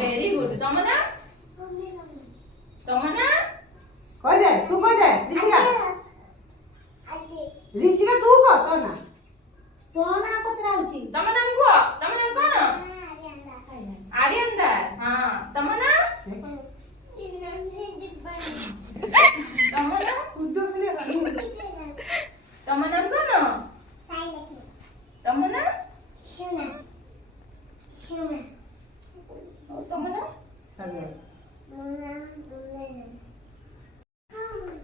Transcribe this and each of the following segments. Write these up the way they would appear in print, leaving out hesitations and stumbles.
very good. ତମ ନା? ତମ ନା? କହି ଦେ ତୁ କହି ଦେ ରିଷିକା ରିଷିକା ତୁ କହ ତୋ ନା ପଚରା ହଉଛି ତମ ନାମ କୁହ। ତମ ନାମ କଣ? ଆର୍ୟନ ଦାସ। ହଁ ତମ ନା? ତମ ନା? ତମ ନାମ କଣ? ତମ ନା? ତମ ନା?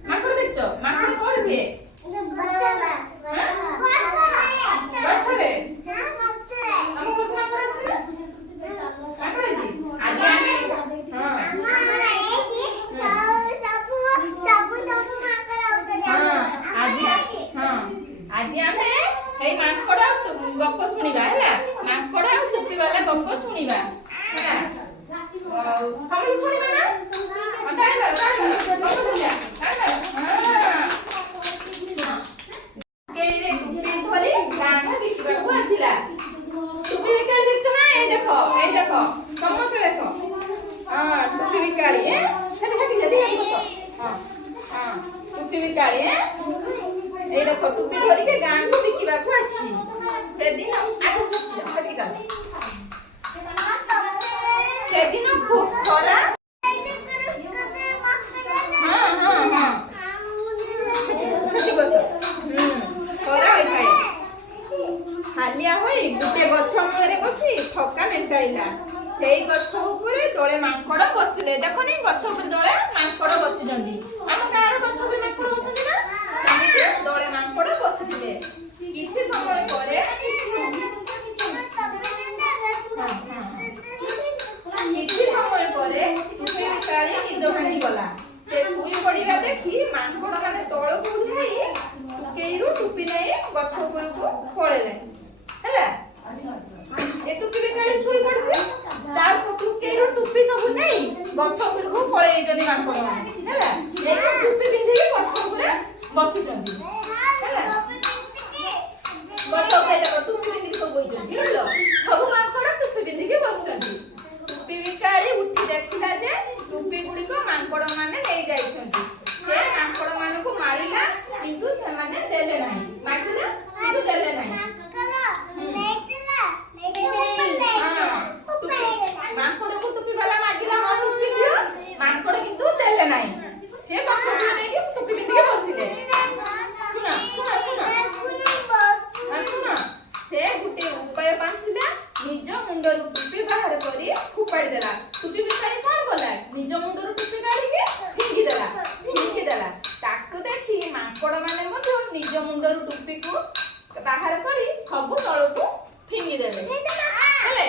ମାଙ୍କଡ ଦେଖିଛ? ମାଙ୍କଡ କୋଉଠି ହୁଏ? ଗଛରେ। ତମ ଘରକୁ ମାଙ୍କଡ ଆସିଛି ନା? ମାଙ୍କଡ ହେଇଛି? ଆଜି ଆମେ ଆଜି ଆମେ ଏଇ ମାଙ୍କଡ ଗପ ଶୁଣିବା ହେଲା। ମାଙ୍କଡ ଆଉ ଟୋପି ବାଲା ଗପ ଶୁଣିବା ହେଲା। ସମସ୍ତେ ଶୁଣିବା ନା? ବିକିବାକୁ ଆସିଲା। ଟୋପି ବିକାଳି ଦେଖିଛ ନା? ଏଇ ଦେଖ ସମସ୍ତେ ଦେଖ। ହଁ ଟୋପି ବିକାଳି ଟୋପି ବିକାଳି ଏଇ ଦେଖ ଟୋପି ଧରିକି ଗାଁକୁ ବିକିବାକୁ ଆସିଛି। ସେଦିନ ସେଦିନ ଖୁବ ଖରା ଖରା ହୋଇଥାଏ। ହାଲିଆ ହୋଇ ଗୋଟେ ଗଛ ମୂଳରେ ବସି ଥକା ମେଣ୍ଟାଇଲା। ସେଇ ଗଛ ଉପରେ ଦଳେ ମାଙ୍କଡ ବସିଥିଲେ। ଦେଖନି ଗଛ ଉପରେ ଦଳେ ମାଙ୍କଡ ବସିଛନ୍ତି। ଆମ ଗାଁର ଗଛ ଉପରେ ମାଙ୍କଡ ବସନ୍ତି ନା? ସେମିତି ଦଳେ ମାଙ୍କଡ ବସିଥିଲେ। କିଛି ସମୟ ପରେ ଟୋପି ବିକାଳି ନିଦ ଭାଙ୍ଗିଗଲା। ସେ ଶୋଇ ପଡିବା ଦେଖି ମାଙ୍କଡ ମାନେ ତଳକୁ ଓହ୍ଲାଇ ଟୁକେଇରୁ ଟୋପି ନେଇ ଗଛ ଉପରକୁ ପଳେଇଲେ ହେଲା। ଏ ଟୋପି ବିକାଳି ଶୋଇ ପଡିଛି। ତାର ଟୁକେଇରୁ ଟୋପି ସବୁ ନେଇ ଗଛ ଉପରକୁ ପଳେଇଛନ୍ତି ମାଙ୍କଡ ମାନେ ହେଲା। ଟୋପି ପିନ୍ଧିକି ଗଛ ଉପରେ ବସିଛନ୍ତି ହେଲା। ଗଛ ଉପରେ ଟୋପି ପିନ୍ଧିକି ସବୁ ବସିଛନ୍ତି ହେଲା। ସବୁ ମାଙ୍କଡ ଟୋପି ପିନ୍ଧିକି ବସିଛନ୍ତି। ଟୋପି ବିକାଳି ଉଠି ଦେଖିଲା ଯେ ଟୋପି ଗୁଡିକ ମାଙ୍କଡ ମାନେ ନେଇ ଯାଇଛନ୍ତି। ସେ ମାଙ୍କଡ ମାନଙ୍କୁ ମାରିଲା କିନ୍ତୁ ସେମାନେ ଦେଲେ ନାହିଁ। ମାରିଲା କିନ୍ତୁ ଦେଲେ ନାହିଁ। ମାଙ୍କଡକୁ ଟୋପି ବାଲା ମାଗିଲା ହଁ ଟୋପି ଦିଅ। ମାଙ୍କଡ କିନ୍ତୁ ଦେଲେ ନାହିଁ। ସେ ଗଛ ଉପରେ ନେଇକି ଟୋପି ପିନ୍ଧିକି ବସିଲେ। ଶୁଣ ସେ ଗୋଟେ ଉପାୟ ପାଞ୍ଚିଲା। ନିଜ ମୁଣ୍ଡରୁ ଟୋପି ବାହାର କରି ଫୋପାଡ଼ି ଦେଲା। ଟୋପି ବିକାଳି କଣ କଲା? ନିଜ ମୁଣ୍ଡରୁ ଟୋପି କାଢିକି ଫିଙ୍ଗି ଦେଲା। ତାକୁ ଦେଖି ମାଙ୍କଡ ମାନେ ମଧ୍ୟ ନିଜ ମୁଣ୍ଡରୁ ଟୋପିକୁ ବାହାର କରି ସବୁ ତଳକୁ ଫିଙ୍ଗି ଦେଲେ ହେଲେ